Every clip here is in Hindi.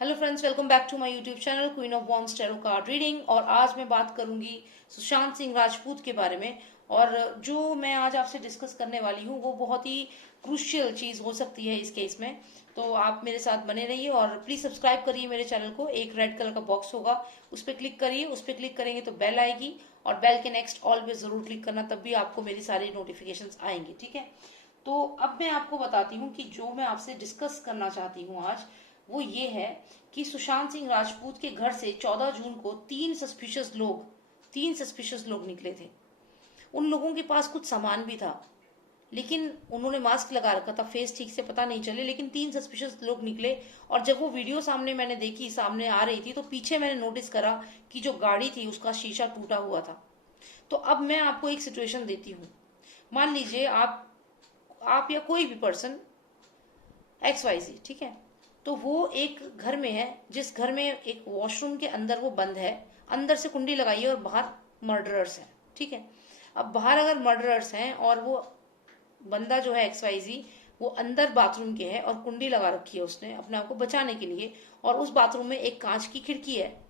Hello friends, welcome back to my YouTube channel queen of wands tarot card reading. और आज मैं बात करूंगी सुशांत सिंह राजपूत के बारे में। और जो मैं आज आपसे डिस्कस करने वाली हूँ वो बहुत ही क्रूशियल चीज हो सकती है इस केस में। तो आप मेरे साथ बने रहिए और प्लीज सब्सक्राइब करिए मेरे चैनल को। एक रेड कलर का बॉक्स होगा, उस पर क्लिक करिए। उस पर क्लिक करेंगे तो बेल आएगी और बेल के नेक्स्ट ऑल पे जरूर क्लिक करना, तब भी आपको मेरी सारी नोटिफिकेशन आएंगी। ठीक है, तो अब मैं आपको बताती हूँ कि जो मैं आपसे डिस्कस करना चाहती हूँ आज वो ये है कि सुशांत सिंह राजपूत के घर से 14 जून को तीन सस्पिशियस लोग निकले थे। उन लोगों के पास कुछ सामान भी था, लेकिन उन्होंने मास्क लगा रखा था, फेस ठीक से पता नहीं चले, लेकिन तीन सस्पिशियस लोग निकले। और जब वो वीडियो सामने मैंने देखी, सामने आ रही थी, तो पीछे मैंने नोटिस करा कि जो गाड़ी थी उसका शीशा टूटा हुआ था। तो अब मैं आपको एक सिचुएशन देती हूँ। मान लीजिए आप या कोई भी पर्सन XYZ, ठीक है, तो वो एक घर में है, जिस घर में एक वॉशरूम के अंदर वो बंद है, अंदर से कुंडी लगाई है और बाहर मर्डरर्स हैं। ठीक है, अब बाहर अगर मर्डरर्स हैं और वो बंदा जो है XYZ वो अंदर बाथरूम के है और कुंडी लगा रखी है उसने अपने आप को बचाने के लिए, और उस बाथरूम में एक कांच की खिड़की है,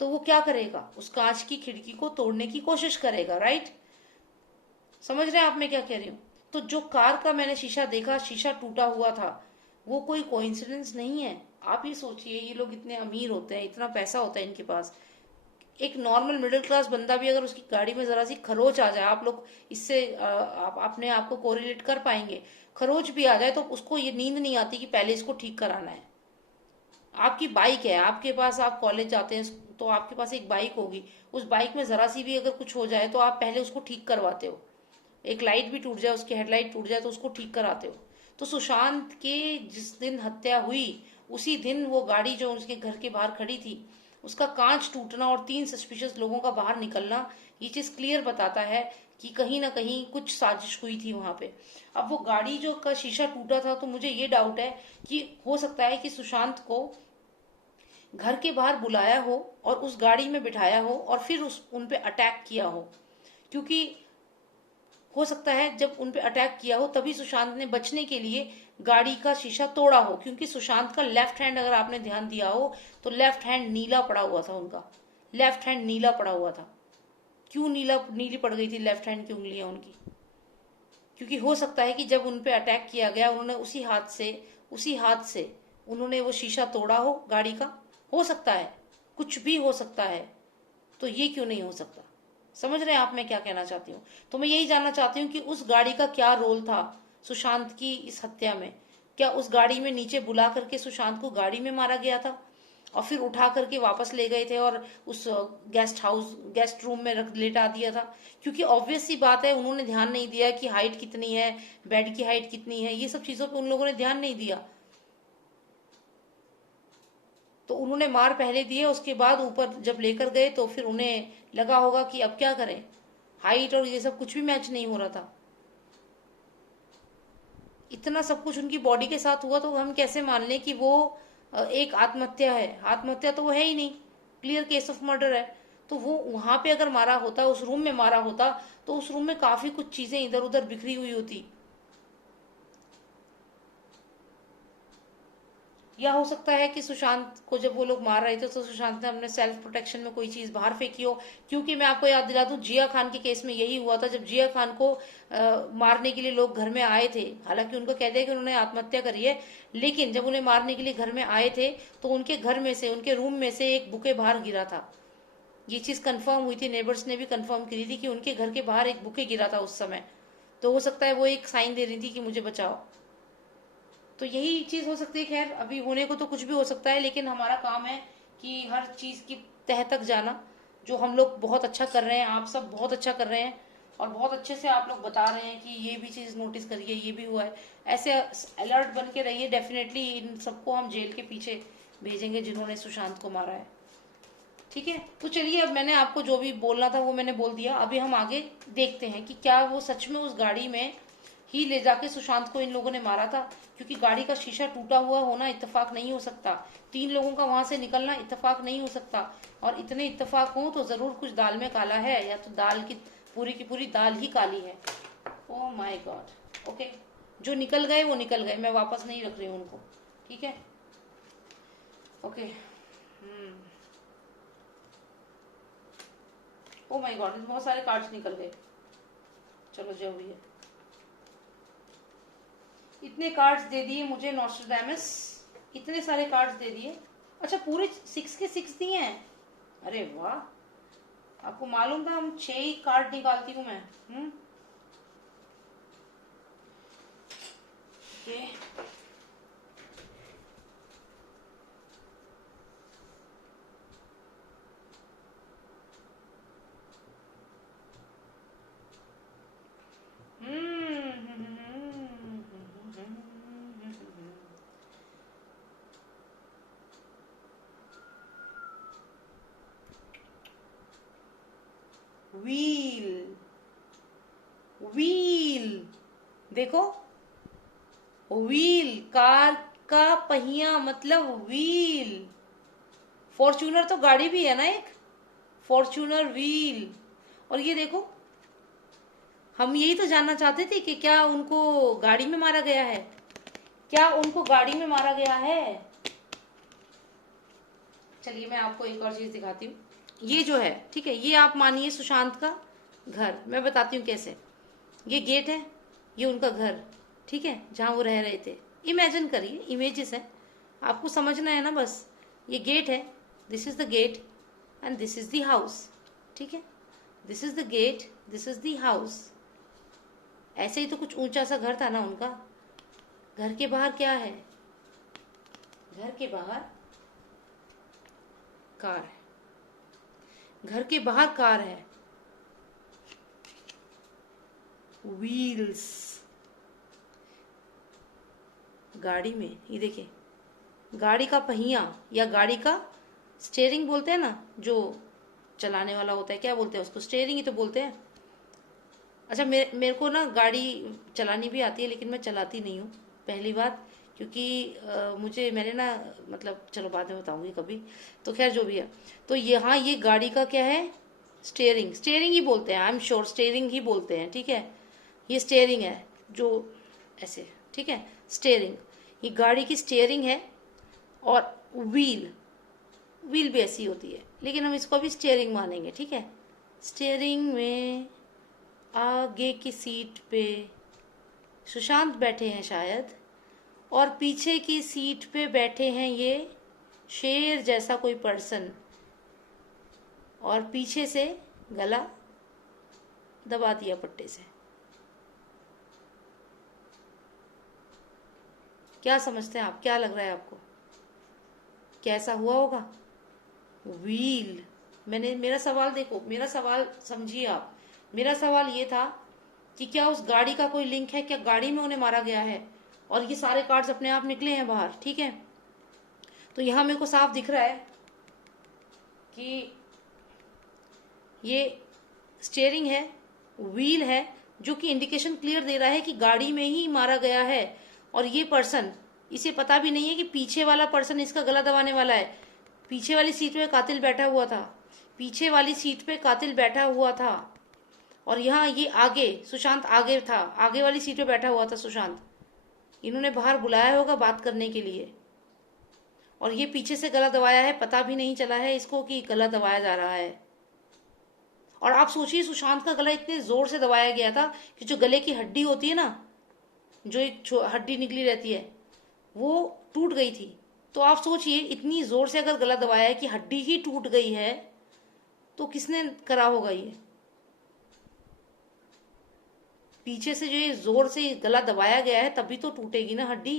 तो वो क्या करेगा? उस कांच की खिड़की को तोड़ने की कोशिश करेगा, राइट? समझ रहे हैं आप मैं क्या कह रही हूँ? तो जो कार का मैंने शीशा देखा, शीशा टूटा हुआ था, वो कोई कोइंसिडेंस नहीं है। आप ये सोचिए, ये लोग इतने अमीर होते हैं, इतना पैसा होता है इनके पास। एक नॉर्मल मिडिल क्लास बंदा भी अगर उसकी गाड़ी में जरा सी खरोच आ जाए, आप लोग इससे आप अपने आप को कोरिलेट कर पाएंगे। खरोच भी आ जाए तो उसको ये नींद नहीं आती कि पहले इसको ठीक कराना है। आपकी बाइक है आपके पास, आप कॉलेज जाते हैं तो आपके पास एक बाइक होगी, उस बाइक में जरा सी भी अगर कुछ हो जाए तो आप पहले उसको ठीक करवाते हो। एक लाइट भी टूट जाए, उसकी हेडलाइट टूट जाए तो उसको ठीक कराते हो। तो सुशांत के जिस दिन हत्या हुई उसी दिन वो गाड़ी जो उसके घर के बाहर खड़ी थी, उसका कांच टूटना और तीन सस्पिशियस लोगों का बाहर निकलना, ये चीज क्लियर बताता है कि कहीं ना कहीं कुछ साजिश हुई थी वहां पे। अब वो गाड़ी जो का शीशा टूटा था, तो मुझे ये डाउट है कि हो सकता है कि सुशांत को घर के बाहर बुलाया हो और उस गाड़ी में बिठाया हो और फिर उन पे अटैक किया हो। क्योंकि हो सकता है जब उन पे अटैक किया हो तभी सुशांत ने बचने के लिए गाड़ी का शीशा तोड़ा हो, क्योंकि सुशांत का लेफ्ट हैंड अगर आपने ध्यान दिया हो तो लेफ्ट हैंड नीला पड़ा हुआ था उनका। लेफ्ट हैंड नीला पड़ा हुआ था। क्यों नीली पड़ गई थी लेफ्ट हैंड की उंगलियां उनकी? क्योंकि हो सकता है कि जब उन पे अटैक किया गया उन्होंने उसी हाथ से उन्होंने वो शीशा तोड़ा हो गाड़ी का। हो सकता है, कुछ भी हो सकता है। तो ये क्यों नहीं हो सकता? समझ रहे हैं आप मैं क्या कहना चाहती हूँ? तो मैं यही जानना चाहती हूँ कि उस गाड़ी का क्या रोल था सुशांत की इस हत्या में। क्या उस गाड़ी में नीचे बुला करके सुशांत को गाड़ी में मारा गया था और फिर उठा करके वापस ले गए थे और उस गेस्ट रूम में रख लेटा दिया था? क्योंकि ऑब्वियस सी बात है, उन्होंने ध्यान नहीं दिया कि हाइट कितनी है, बेड की हाइट कितनी है, ये सब चीजों पे उन लोगों ने ध्यान नहीं दिया। तो उन्होंने मार पहले दिए, उसके बाद ऊपर जब लेकर गए तो फिर उन्हें लगा होगा कि अब क्या करें, हाइट और ये सब कुछ भी मैच नहीं हो रहा था। इतना सब कुछ उनकी बॉडी के साथ हुआ तो हम कैसे मान लें कि वो एक आत्महत्या है? आत्महत्या तो वो है ही नहीं, क्लियर केस ऑफ मर्डर है। तो वो वहां पे अगर मारा होता, उस रूम में मारा होता, तो उस रूम में काफी कुछ चीजें इधर उधर बिखरी हुई होती। या हो सकता है कि सुशांत को जब वो लोग मार रहे थे तो सुशांत ने अपने सेल्फ प्रोटेक्शन में कोई चीज बाहर फेंकी हो। क्योंकि मैं आपको याद दिला दूं, जिया खान के केस में यही हुआ था। जब जिया खान को मारने के लिए लोग घर में आए थे, हालांकि उनको कह दिया कि उन्होंने आत्महत्या करी है, लेकिन जब उन्हें मारने के लिए घर में आए थे तो उनके घर में से, उनके रूम में से एक बुके बाहर गिरा था। ये चीज कंफर्म हुई थी, नेबर्स ने भी कंफर्म करी थी कि उनके घर के बाहर एक बुके गिरा था उस समय। तो हो सकता है वो एक साइन दे रही थी कि मुझे बचाओ। तो यही चीज हो सकती है। खैर, अभी होने को तो कुछ भी हो सकता है, लेकिन हमारा काम है कि हर चीज की तह तक जाना। जो हम लोग बहुत अच्छा कर रहे हैं, आप सब बहुत अच्छा कर रहे हैं और बहुत अच्छे से आप लोग बता रहे हैं कि ये भी चीज नोटिस करिए, ये भी हुआ है। ऐसे अलर्ट बन के रहिए। डेफिनेटली इन सबको हम जेल के पीछे भेजेंगे जिन्होंने सुशांत को मारा है। ठीक है, तो चलिए, अब मैंने आपको जो भी बोलना था वो मैंने बोल दिया। अभी हम आगे देखते हैं कि क्या वो सच में उस गाड़ी में ही ले जाके सुशांत को इन लोगों ने मारा था। क्योंकि गाड़ी का शीशा टूटा हुआ होना इत्तेफाक नहीं हो सकता, तीन लोगों का वहां से निकलना इत्तेफाक नहीं हो सकता। और इतने इत्तेफाक हो तो जरूर कुछ दाल में काला है, या तो दाल की पूरी दाल ही काली है। Oh my God. ओके, जो निकल गए वो निकल गए, मैं वापस नहीं रख रही हूँ उनको। ठीक है, ओके। ओ माय गॉड, बहुत सारे कार्ड्स निकल गए। चलो जो भी है, इतने कार्ड्स दे दिए मुझे नॉस्ट्रेडामस, इतने सारे कार्ड्स दे दिए। अच्छा, पूरे 6 के 6 दिए हैं। अरे वाह, आपको मालूम था हम 6 ही कार्ड निकालती हूँ मैं। ओके। व्हील, व्हील, देखो, व्हील, कार का पहिया मतलब व्हील। फॉर्च्यूनर तो गाड़ी भी है ना एक, फॉर्च्यूनर व्हील। और ये देखो, हम यही तो जानना चाहते थे कि क्या उनको गाड़ी में मारा गया है, क्या उनको गाड़ी में मारा गया है। चलिए मैं आपको एक और चीज दिखाती हूँ। ये जो है, ठीक है, ये आप मानिए सुशांत का घर। मैं बताती हूँ कैसे। ये गेट है, ये उनका घर, ठीक है, जहाँ वो रह रहे थे। इमेजिन करिए, इमेजेस है, आपको समझना है ना बस। ये गेट है, this is the gate and this is the house, ठीक है। This is the gate, this is the house. ऐसे ही तो कुछ ऊंचा सा घर था ना उनका। घर के बाहर क्या है? घर के बाहर कार है, घर के बाहर कार है, व्हील्स। गाड़ी में ये देखिए, गाड़ी का पहिया या गाड़ी का स्टेयरिंग बोलते हैं ना, जो चलाने वाला होता है, क्या बोलते हैं उसको? स्टेयरिंग ही तो बोलते हैं। अच्छा, मेरे को ना गाड़ी चलानी भी आती है, लेकिन मैं चलाती नहीं हूँ, पहली बात। क्योंकि मुझे, मैंने ना, मतलब चलो बाद में बताऊंगी कभी। तो खैर जो भी है, तो यहाँ ये गाड़ी का क्या है? स्टेयरिंग, स्टेयरिंग ही बोलते हैं, आई एम श्योर स्टेयरिंग ही बोलते हैं, ठीक है। ये स्टेयरिंग है जो ऐसे, ठीक है, स्टेयरिंग, ये गाड़ी की स्टेयरिंग है। और व्हील, व्हील भी ऐसी होती है, लेकिन हम इसको भी स्टेयरिंग मानेंगे, ठीक है। स्टेयरिंग में आगे की सीट पे सुशांत बैठे हैं शायद, और पीछे की सीट पे बैठे हैं ये शेर जैसा कोई पर्सन, और पीछे से गला दबा दिया पट्टे से। क्या समझते हैं आप? क्या लग रहा है आपको? कैसा हुआ होगा? व्हील। मेरा सवाल देखो, मेरा सवाल समझिए आप। मेरा सवाल ये था कि क्या उस गाड़ी का कोई लिंक है, क्या गाड़ी में उन्हें मारा गया है? और ये सारे कार्ड्स अपने आप निकले हैं बाहर, ठीक है। तो यहां मेरे को साफ दिख रहा है कि ये स्टीयरिंग है, व्हील है, जो कि इंडिकेशन क्लियर दे रहा है कि गाड़ी में ही मारा गया है। और ये पर्सन, इसे पता भी नहीं है कि पीछे वाला पर्सन इसका गला दबाने वाला है। पीछे वाली सीट पे कातिल बैठा हुआ था, पीछे वाली सीट पे कातिल बैठा हुआ था। और यहाँ ये आगे, सुशांत आगे था, आगे वाली सीट पे बैठा हुआ था सुशांत। इन्होंने बाहर बुलाया होगा बात करने के लिए, और ये पीछे से गला दबाया है, पता भी नहीं चला है इसको कि गला दबाया जा रहा है। और आप सोचिए, सुशांत का गला इतने जोर से दबाया गया था कि जो गले की हड्डी होती है ना, जो एक हड्डी निकली रहती है, वो टूट गई थी। तो आप सोचिए, इतनी जोर से अगर गला दबाया है कि हड्डी ही टूट गई है, तो किसने करा होगा ये? पीछे से जो ये जोर से गला दबाया गया है, तभी तो टूटेगी ना हड्डी।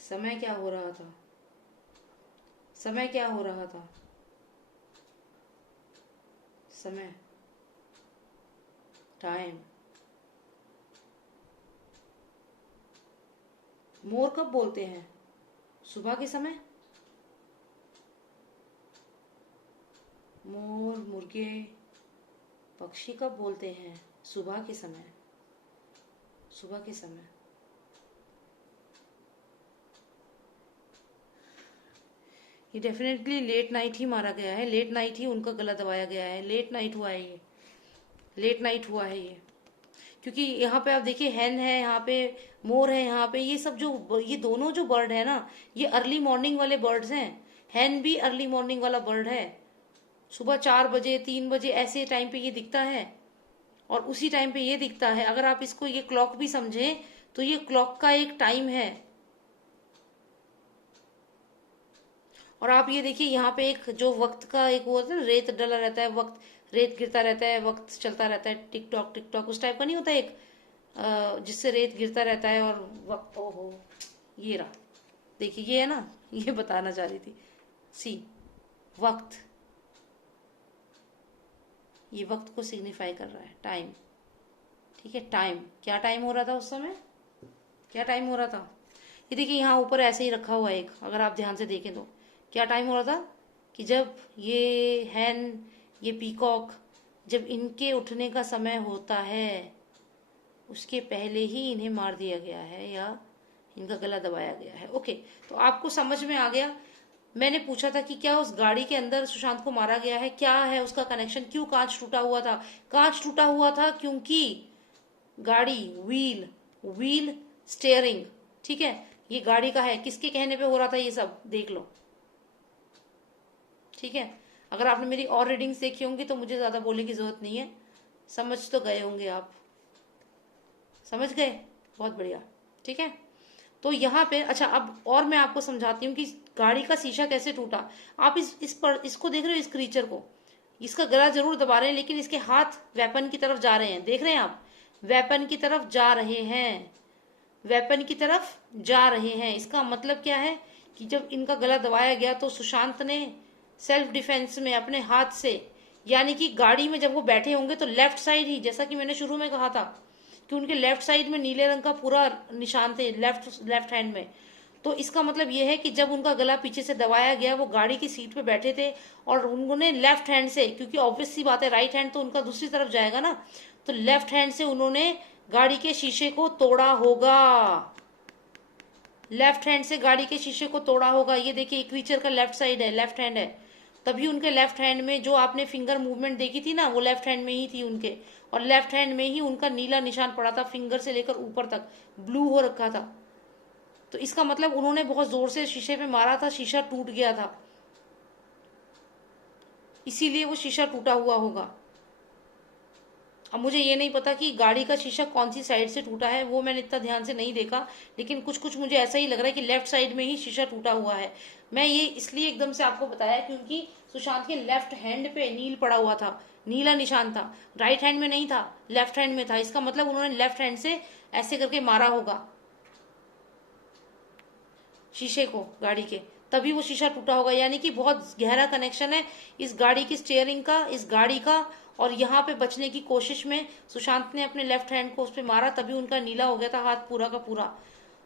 समय क्या हो रहा था? समय क्या हो रहा था? समय, टाइम। मोर कब बोलते हैं? सुबह के समय। मोर, मुर्गे, पक्षी कब बोलते हैं? सुबह के समय। सुबह के समय। ये डेफिनेटली लेट नाइट ही मारा गया है, लेट नाइट ही उनका गला दबाया गया है, लेट नाइट हुआ है ये, लेट नाइट हुआ है ये। क्योंकि यहाँ पे आप देखिए हैन है, यहाँ पे मोर है, यहाँ पे ये सब जो ये दोनों जो बर्ड है ना, ये अर्ली मॉर्निंग वाले बर्ड्स हैं। हैन भी अर्ली मॉर्निंग वाला बर्ड है, सुबह 4 बजे 3 बजे ऐसे टाइम पे ये दिखता है, और उसी टाइम पे ये दिखता है। अगर आप इसको ये क्लॉक भी समझे तो ये क्लॉक का एक टाइम है। और आप ये देखिए यहाँ पे एक जो वक्त का एक वो होता है, रेत डला रहता है, वक्त रेत गिरता रहता है, वक्त चलता रहता है, टिक टॉक टिक टॉक, उस टाइप का नहीं होता एक जिससे रेत गिरता रहता है और वक्त। ओहो, ये रहा, देखिए ये है ना, ये बताना चाह रही थी। सी, वक्त, ये वक्त को सिग्निफाई कर रहा है, टाइम। ठीक है, टाइम, क्या टाइम हो रहा था उस समय, क्या टाइम हो रहा था। ये देखिए यहाँ ऊपर ऐसे ही रखा हुआ है एक, अगर आप ध्यान से देखें तो क्या टाइम हो रहा था कि जब ये हैन, ये पीकॉक, जब इनके उठने का समय होता है उसके पहले ही इन्हें मार दिया गया है या इनका गला दबाया गया है। ओके, तो आपको समझ में आ गया। मैंने पूछा था कि क्या उस गाड़ी के अंदर सुशांत को मारा गया है, क्या है उसका कनेक्शन, क्यों कांच टूटा हुआ था। कांच टूटा हुआ था क्योंकि गाड़ी, व्हील, व्हील स्टेयरिंग, ठीक है, ये गाड़ी का है। किसके कहने पे हो रहा था ये सब, देख लो। ठीक है, अगर आपने मेरी और रीडिंग्स देखी होंगी तो मुझे ज्यादा बोलने की जरूरत नहीं है, समझ तो गए होंगे आप, समझ गए, बहुत बढ़िया। ठीक है, तो यहाँ पे अच्छा, अब और मैं आपको समझाती हूँ कि गाड़ी का शीशा कैसे टूटा। आप इसको देख रहे हो, इस क्रीचर को, इसका गला जरूर दबा रहे हैं लेकिन इसके हाथ वेपन की तरफ जा रहे हैं, देख रहे हैं आप, वेपन की तरफ जा रहे हैं, वेपन की तरफ जा रहे हैं। इसका मतलब क्या है कि जब इनका गला दबाया गया तो सुशांत ने सेल्फ डिफेंस में अपने हाथ से, यानी कि गाड़ी में जब वो बैठे होंगे तो लेफ्ट साइड ही, जैसा कि मैंने शुरू में कहा था कि उनके लेफ्ट साइड में नीले रंग का पूरा निशान थे, लेफ्ट हैंड में। तो इसका मतलब ये है कि जब उनका गला पीछे से दबाया गया, वो गाड़ी की सीट पे बैठे थे और उन्होंने लेफ्ट हैंड से, क्योंकि ऑब्वियस सी बात है राइट हैंड तो उनका दूसरी तरफ जाएगा ना, तो लेफ्ट हैंड से उन्होंने गाड़ी के शीशे को तोड़ा होगा, लेफ्ट हैंड से गाड़ी के शीशे को तोड़ा होगा। ये देखिए क्रीचर का लेफ्ट साइड है, लेफ्ट हैंड है, तभी उनके लेफ्ट हैंड में जो आपने फिंगर मूवमेंट देखी थी ना, वो लेफ्ट हैंड में ही थी उनके, और लेफ्ट हैंड में ही उनका नीला निशान पड़ा था, फिंगर से लेकर ऊपर तक ब्लू हो रखा था। तो इसका मतलब उन्होंने बहुत जोर से शीशे पे मारा था, शीशा टूट गया था, इसीलिए वो शीशा टूटा हुआ होगा। अब मुझे ये नहीं पता कि गाड़ी का शीशा कौन सी साइड से टूटा है, वो मैंने इतना ध्यान से नहीं देखा, लेकिन कुछ कुछ मुझे ऐसा ही लग रहा है कि लेफ्ट साइड में ही शीशा टूटा हुआ है। मैं ये इसलिए एकदम से आपको बताया क्योंकि सुशांत के लेफ्ट हैंड पे नील पड़ा हुआ था, नीला निशान था, राइट हैंड में नहीं था, लेफ्ट हैंड में था। इसका मतलब उन्होंने लेफ्ट हैंड से ऐसे करके मारा होगा शीशे को गाड़ी के, तभी वो शीशा टूटा होगा। यानी कि बहुत गहरा कनेक्शन है इस गाड़ी की स्टीयरिंग का, इस गाड़ी का, और यहाँ पे बचने की कोशिश में सुशांत ने अपने लेफ्ट हैंड को उस पर मारा, तभी उनका नीला हो गया था हाथ पूरा का पूरा।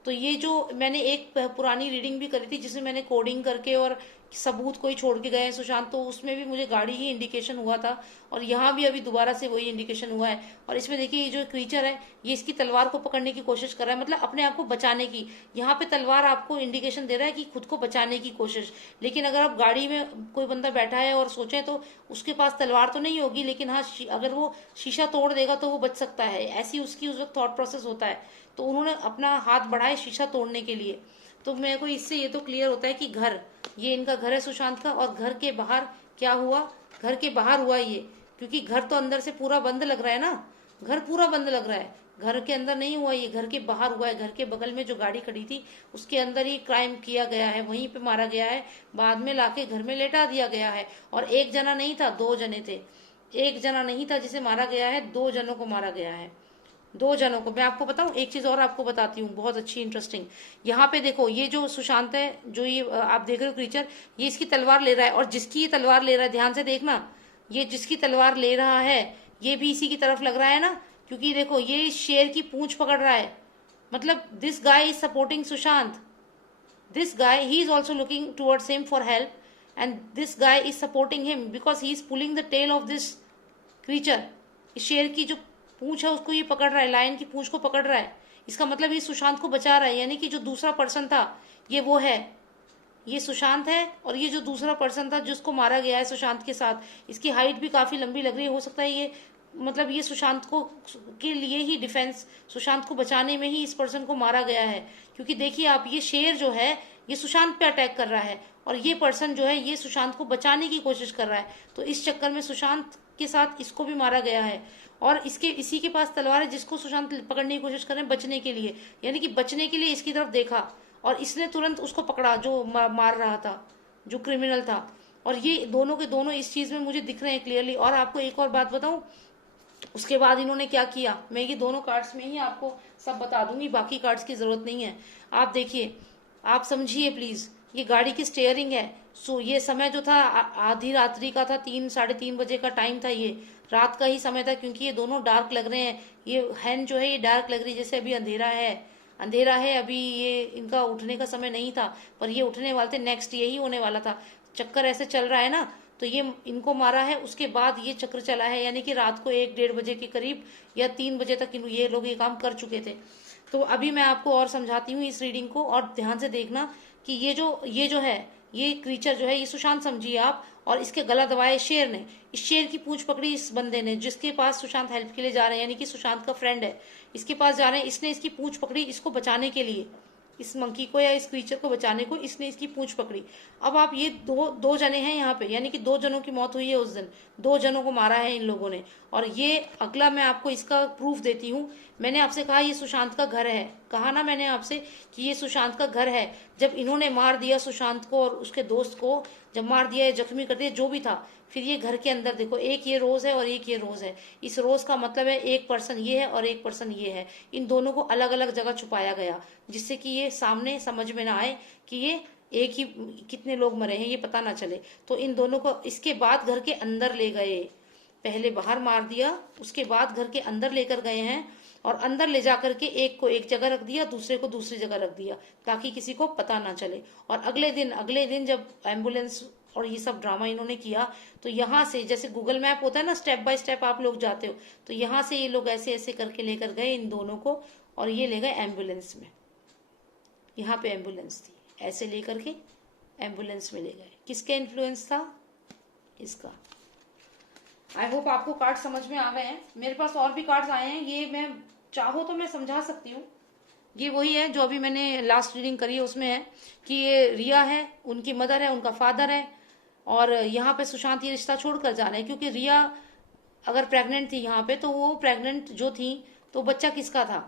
तो ये जो मैंने एक पुरानी रीडिंग भी करी थी जिसमें मैंने कोडिंग करके और सबूत कोई छोड़ के गए हैं सुशांत, तो उसमें भी मुझे गाड़ी ही इंडिकेशन हुआ था, और यहाँ भी अभी दोबारा से वही इंडिकेशन हुआ है। और इसमें देखिए ये जो क्रीचर है ये इसकी तलवार को पकड़ने की कोशिश कर रहा है, मतलब अपने आप को बचाने की। यहाँ पे तलवार आपको इंडिकेशन दे रहा है कि खुद को बचाने की कोशिश। लेकिन अगर आप गाड़ी में कोई बंदा बैठा है और सोचे तो उसके पास तलवार तो नहीं होगी, लेकिन हाँ अगर वो शीशा तोड़ देगा तो वो बच सकता है, ऐसी उसकी उस वक्त थॉट प्रोसेस होता है। तो उन्होंने अपना हाथ बढ़ाया शीशा तोड़ने के लिए। तो मेरे को इससे ये तो क्लियर होता है कि घर, ये इनका घर है सुशांत का, और घर के बाहर क्या हुआ, घर के बाहर हुआ ये, क्योंकि घर तो अंदर से पूरा बंद लग रहा है ना, घर पूरा बंद लग रहा है, घर के अंदर नहीं हुआ, ये घर के बाहर हुआ है। घर के बगल में जो गाड़ी खड़ी थी उसके अंदर ही क्राइम किया गया है, वहीं पे मारा गया है, बाद में लाके घर में लेटा दिया गया है। और एक जना नहीं था, 2 जने थे, एक जना नहीं था जिसे मारा गया है, 2 जनों को मारा गया है, 2 जनों को। मैं आपको बताऊं एक चीज और आपको बताती हूँ, बहुत अच्छी इंटरेस्टिंग। यहाँ पे देखो ये जो सुशांत है, जो ये आप देख रहे हो क्रीचर, ये इसकी तलवार ले रहा है, और जिसकी ये तलवार ले रहा है ध्यान से देखना, ये जिसकी तलवार ले रहा है ये भी इसी की तरफ लग रहा है ना, क्योंकि देखो ये शेर की पूंछ पकड़ रहा है, मतलब this guy is supporting Sushant, this guy he is also looking towards him for help, and this guy is supporting him because he is pulling the tail of this creature। इस शेर की जो पूंछ है उसको ये पकड़ रहा है, लायन की पूंछ को पकड़ रहा है, इसका मतलब ये सुशांत को बचा रहा है। यानी कि जो दूसरा पर्सन था ये वो है, ये सुशांत है, और ये जो दूसरा पर्सन था जिसको मारा गया है सुशांत के साथ, इसकी हाइट भी काफी लंबी लग रही है। हो सकता है ये मतलब ये सुशांत को के लिए ही डिफेंस, सुशांत को बचाने में ही इस पर्सन को मारा गया है। क्योंकि देखिए आप, ये शेर जो है ये सुशांत पे अटैक कर रहा है, और ये पर्सन जो है ये सुशांत को बचाने की कोशिश कर रहा है। तो इस चक्कर में सुशांत के साथ इसको भी मारा गया है। और इसी के पास तलवार है जिसको सुशांत पकड़ने की कोशिश कर रहे हैं बचने के लिए। यानी कि बचने के लिए इसकी तरफ देखा और इसने तुरंत उसको पकड़ा जो मार रहा था, जो क्रिमिनल था। और ये दोनों के दोनों इस चीज में मुझे दिख रहे हैं क्लियरली। और आपको एक और बात बताऊं, उसके बाद इन्होंने क्या किया, मैं ये दोनों कार्ड्स में ही आपको सब बता दूंगी, बाकी कार्ड्स की जरूरत नहीं है। आप देखिए, आप समझिए प्लीज, ये गाड़ी की स्टेयरिंग है। सो ये समय जो था आधी रात्रि का था, 3-3:30 बजे का टाइम था, ये रात का ही समय था। क्योंकि ये दोनों डार्क लग रहे हैं, ये हैन जो है ये डार्क लग रही है, जैसे अभी अंधेरा है, अंधेरा है अभी, ये इनका उठने का समय नहीं था, पर ये उठने वाले थे, नेक्स्ट यही होने वाला था। चक्कर ऐसे चल रहा है ना, तो ये इनको मारा है, उसके बाद ये चक्र चला है। यानी कि रात को 1-1:30 बजे के करीब या 3 बजे तक ये लोग ये काम कर चुके थे। तो अभी मैं आपको और समझाती हूँ इस रीडिंग को, और ध्यान से देखना कि ये जो है ये क्रीचर जो है ये सुशांत समझिए आप, और इसके गला दबाए शेर ने, इस शेर की पूंछ पकड़ी इस बंदे ने जिसके पास सुशांत हेल्प के लिए जा रहे हैं, यानी कि सुशांत का फ्रेंड है, इसके पास जा रहे हैं, इसने इसकी पूंछ पकड़ी इसको बचाने के लिए, इस मंकी को या इस क्रीचर को बचाने को इसने इसकी पूंछ पकड़ी। अब आप ये दो जने हैं यहाँ पे, यानी कि 2 जनों की मौत हुई है उस दिन, 2 जनों को मारा है इन लोगों ने। और ये अगला मैं आपको इसका प्रूफ देती हूँ। मैंने आपसे कहा ये सुशांत का घर है, कहा ना मैंने आपसे कि ये सुशांत का घर है। जब इन्होंने मार दिया सुशांत को और उसके दोस्त को, जब मार दिया, जख्मी कर दिया, जो भी था, फिर ये घर के अंदर देखो, एक ये रोज है और एक ये रोज है। इस रोज का मतलब है एक पर्सन ये है और एक पर्सन ये है। इन दोनों को अलग अलग जगह छुपाया गया, जिससे कि ये सामने समझ में ना आए कि ये एक ही कितने लोग मरे हैं, ये पता ना चले। तो इन दोनों को इसके बाद घर के अंदर ले गए, पहले बाहर मार दिया, उसके बाद घर के अंदर लेकर गए हैं, और अंदर ले जाकर के एक को एक जगह रख दिया, दूसरे को दूसरी जगह रख दिया, ताकि किसी को पता ना चले। और अगले दिन जब एम्बुलेंस और ये सब ड्रामा इन्होंने किया, तो यहाँ से जैसे गूगल मैप होता है ना, स्टेप बाय स्टेप आप लोग जाते हो, तो यहाँ से ये लोग ऐसे ऐसे करके लेकर गए इन दोनों को, और ये ले गए एम्बुलेंस में। यहाँ पे एम्बुलेंस थी, ऐसे लेकर के एम्बुलेंस में ले गए। किसके इन्फ्लुएंस था? इसका। आई होप आपको कार्ड समझ में आ गए हैं। मेरे पास और भी कार्ड्स आए हैं, ये मैं चाहो तो मैं समझा सकती हूँ। ये वही है जो अभी मैंने लास्ट रीडिंग करी है, उसमें है कि ये रिया है, उनकी मदर है, उनका फादर है, और यहाँ पे सुशांत ये रिश्ता छोड़कर जा रहे हैं। क्योंकि रिया अगर प्रेग्नेंट थी यहाँ पे, तो वो प्रेग्नेंट जो थी, तो बच्चा किसका था,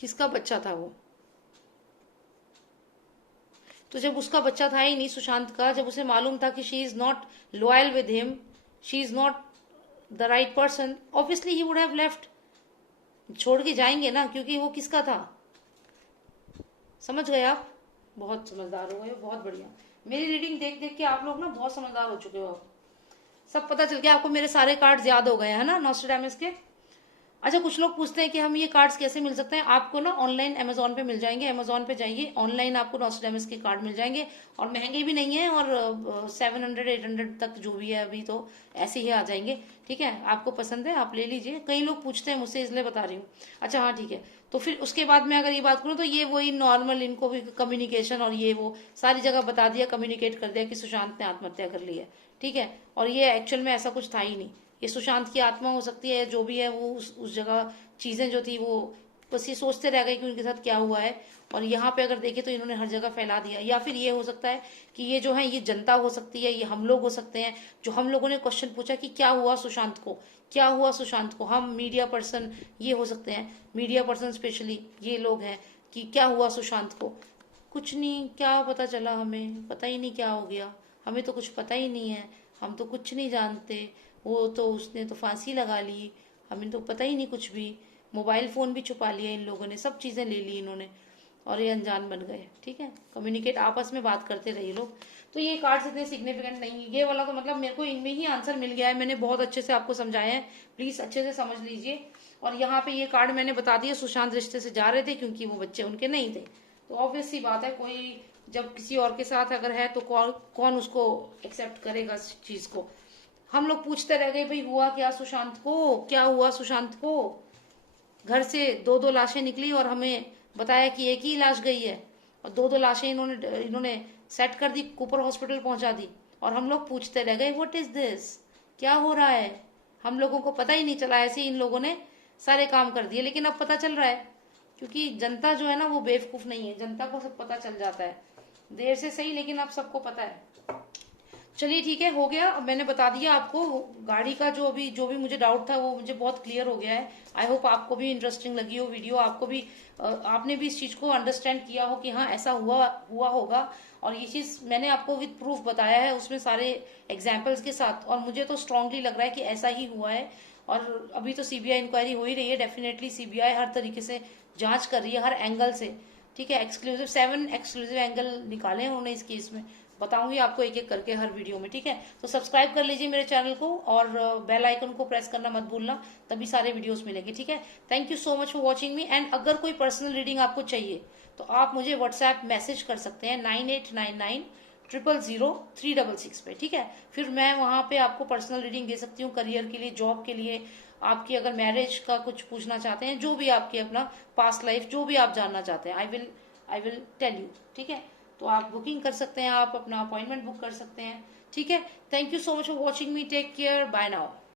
किसका बच्चा था वो? तो जब उसका बच्चा था ही नहीं सुशांत का, जब उसे मालूम था कि she is not loyal with him, she is not the right person, obviously he would have left. छोड़ के जाएंगे ना, क्योंकि वो किसका था, समझ गए आप? बहुत समझदार हो गए, बहुत बढ़िया। मेरी रीडिंग देख देख के आप लोग ना बहुत समझदार हो चुके हो, सब पता चल गया आपको, मेरे सारे कार्ड्स याद हो गए हैं ना नॉस्ट्रेडामस के। अच्छा, कुछ लोग पूछते हैं कि हम ये कार्ड्स कैसे मिल सकते हैं? आपको ना ऑनलाइन अमेजोन पे मिल जाएंगे, अमेजोन पे जाइए, ऑनलाइन आपको नॉस्ट्रेडामस के कार्ड मिल जाएंगे, और महंगे भी नहीं है, और 700-800 तक जो भी है अभी, तो ऐसे ही आ जाएंगे। ठीक है, आपको पसंद है आप ले लीजिए। कई लोग पूछते हैं मुझसे, इसलिए बता रही हूँ। अच्छा हाँ ठीक है। तो फिर उसके बाद में अगर ये बात करूँ, तो ये वही नॉर्मल, इनको भी कम्युनिकेशन और ये वो सारी जगह बता दिया, कम्युनिकेट कर दिया कि सुशांत ने आत्महत्या कर ली है। ठीक है, और ये एक्चुअल में ऐसा कुछ था ही नहीं, ये सुशांत की आत्मा हो सकती है, जो भी है वो उस जगह चीजें जो थी वो बस ये सोचते रह गए कि उनके साथ क्या हुआ है। और यहाँ पे अगर देखे तो इन्होंने हर जगह फैला दिया। या फिर ये हो सकता है कि ये जो है ये जनता हो सकती है, ये हम लोग हो सकते हैं, जो हम लोगों ने क्वेश्चन पूछा कि क्या हुआ सुशांत को, क्या हुआ सुशांत को, हम मीडिया पर्सन ये हो सकते हैं, मीडिया पर्सन स्पेशली ये लोग हैं कि क्या हुआ सुशांत को। कुछ नहीं, क्या पता चला, हमें पता ही नहीं क्या हो गया, हमें तो कुछ पता ही नहीं है, हम तो कुछ नहीं जानते, वो तो उसने तो फांसी लगा ली, हमें तो पता ही नहीं कुछ भी, मोबाइल फोन भी छुपा लिया इन लोगों ने, सब चीजें ले ली इन्होंने, और ये अनजान बन गए। ठीक है, कम्युनिकेट आपस में बात करते रहे लोग। तो ये कार्ड्स इतने सिग्निफिकेंट नहीं है, ये वाला तो मतलब मेरे को इनमें ही आंसर मिल गया है, मैंने बहुत अच्छे से आपको समझाया है, प्लीज अच्छे से समझ लीजिए। और यहाँ पे ये कार्ड मैंने बता दिया, सुशांत रिश्ते से जा रहे थे क्योंकि वो बच्चे उनके नहीं थे। तो ऑब्वियस सी बात है, कोई जब किसी और के साथ अगर है तो कौन उसको एक्सेप्ट करेगा इस चीज को। हम लोग पूछते रह गए भाई हुआ क्या सुशांत को, क्या हुआ सुशांत को। घर से दो दो लाशें निकली और हमें बताया कि एक ही लाश गई है, और दो दो लाशें इन्होंने सेट कर दी, कूपर हॉस्पिटल पहुंचा दी, और हम लोग पूछते रह गए व्हाट इज दिस, क्या हो रहा है। हम लोगों को पता ही नहीं चला, ऐसे इन लोगों ने सारे काम कर दिए। लेकिन अब पता चल रहा है, क्योंकि जनता जो है ना वो बेवकूफ नहीं है, जनता को सब पता चल जाता है, देर से सही लेकिन अब सबको पता है। चलिए ठीक है, हो गया। अब मैंने बता दिया आपको गाड़ी का जो भी मुझे डाउट था वो मुझे बहुत क्लियर हो गया है। आई होप आपको भी इंटरेस्टिंग लगी हो वीडियो, आपको भी आपने भी इस चीज को अंडरस्टैंड किया हो कि हाँ ऐसा हुआ होगा। और ये चीज मैंने आपको विद प्रूफ बताया है, उसमें सारे एग्जाम्पल्स के साथ, और मुझे तो स्ट्रांगली लग रहा है कि ऐसा ही हुआ है। और अभी तो सीबीआई इंक्वायरी हो ही रही है, डेफिनेटली सीबीआई हर तरीके से जांच कर रही है, हर एंगल से। ठीक है, 7 एक्सक्लूसिव एंगल निकाले हैं उन्होंने इस केस में, बताऊंगी आपको एक एक करके हर वीडियो में। ठीक है, तो सब्सक्राइब कर लीजिए मेरे चैनल को, और बेल आइकन को प्रेस करना मत भूलना, तभी सारे वीडियोस मिलेंगे। ठीक है, thank you so much for watching me. And अगर कोई पर्सनल रीडिंग आपको चाहिए तो आप मुझे व्हाट्सएप मैसेज कर सकते हैं 9899000366 पे। ठीक है, फिर मैं वहां पे आपको पर्सनल रीडिंग दे सकती हूँ, करियर के लिए, जॉब के लिए, आपकी अगर मैरिज का कुछ पूछना चाहते हैं, जो भी आपकी अपना पास्ट लाइफ जो भी आप जानना चाहते हैं, आई विल टेल यू। ठीक है, तो आप बुकिंग कर सकते हैं, आप अपना अपॉइंटमेंट बुक कर सकते हैं। ठीक है, thank you so much for watching me, take care, bye now.